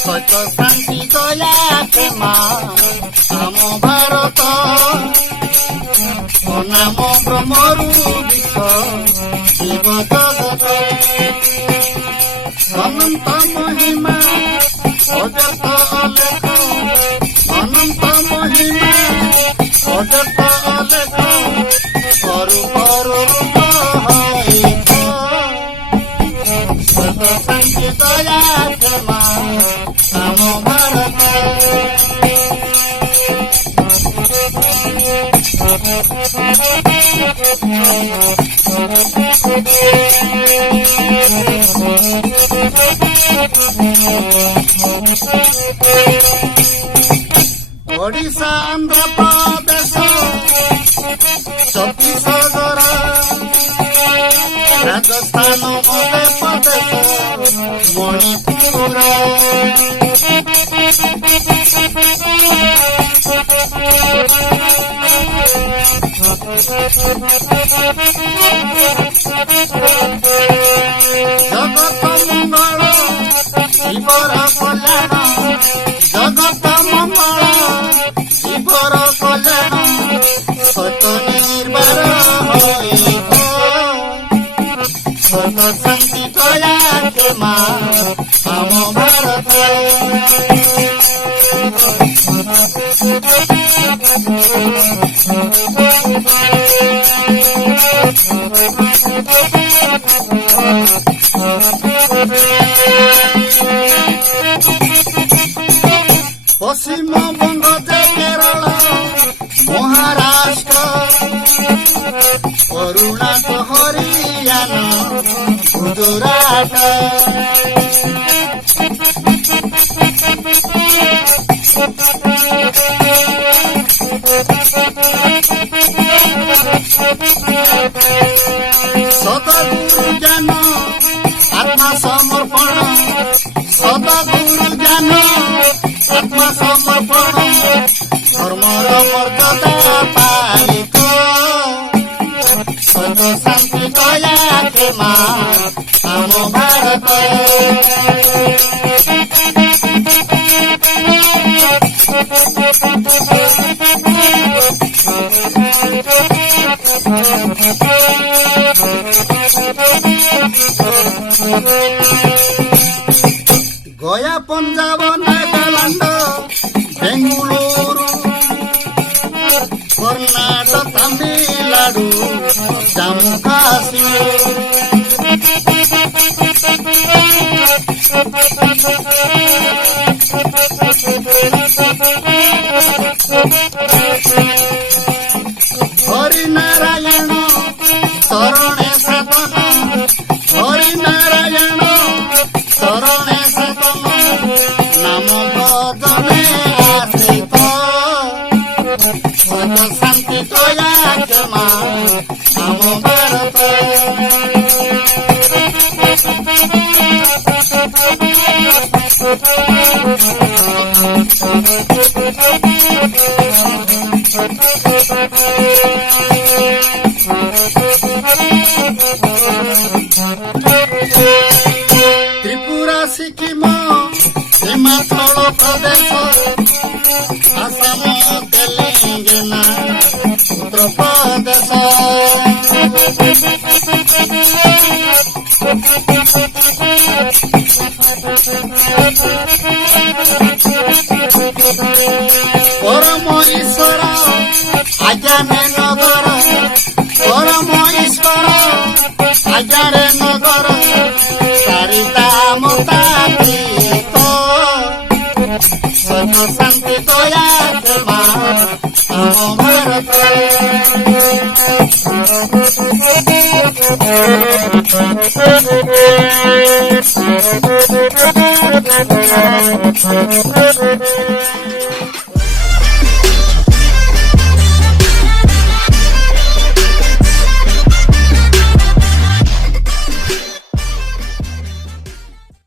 ସତ୍ୟ ଶାନ୍ତି ଦୟା କ୍ଷମା ଆମ ଭାରତ ନାମ ବ୍ରହ୍ମରୁ ବିଷ ଶିବ ଜଗତ ଅନନ୍ତ ମହିମା ଅଜତ ଅଲେଖ ଅନନ୍ତ ମହିମା ଅଜତ ଅଲେଖ କରୁ କରୁ ସତ୍ୟ ଶାନ୍ତି ଦୟା କ୍ଷମା ଆମ ଭାରତ ଓଡ଼ିଶା ଆନ୍ଧ୍ରପ୍ରଦେଶ ଛତିଶଗଡ଼ ରାଜସ୍ଥାନ ମଧ୍ୟପ୍ରଦେଶ ମଣିପୁର ଜଗତ ମଙ୍ଗଳ ଶିବର କଲ୍ୟାଣ ଜଗତ ମଙ୍ଗଳ ଶିବର କଲ୍ୟାଣ ସତ୍ୟ ନିର୍ବାର ହୋଇବ ସତ୍ୟ ଶାନ୍ତି ଦୟା କ୍ଷମା ଆମ ଭାରତ পশ্চিমবঙ্গ যে কেরল মহারাষ্ট্র অরুণাচল হরিয়ানা গুজরাট সদগুরু জ্ঞান আত্মসমর্পণ সদগুরু জ্ঞান আত্মসমর্পণ ধর্মর মর্যাদা পালিত সত্য শান্তি দয়া ক্ষমা ଆମ ଭାରତ ଗୟା ପଞ୍ଜାବ ନାଗାଲାଣ୍ଡ ବେଙ୍ଗୁଲୁରୁ କର୍ଣ୍ଣାଟକ ତାମିଲନାଡୁ ଜାମ୍ମୁ କାଶ୍ମୀର হরিনারায়ণ শরণে সাধন হরিনারায়ণ শরণে সাধন নাম ভজনে আসিত সত্য শান্তি দয়া ক্ষমা ଆମ ଭାରତ ত্রিপুরা সিকিম হিমাচল প্রদেশ আসাম তেলেঙ্গানা উত্তরপ্রদেশ পরম ঈশ্বর আজ্ঞানে নগর পরম ঈশ্বর আজ্ঞানে নগর চারিতা মতাতীত সত্য শান্তি দয়া ক্ষমা ଆମ ଭାରତ Thank you.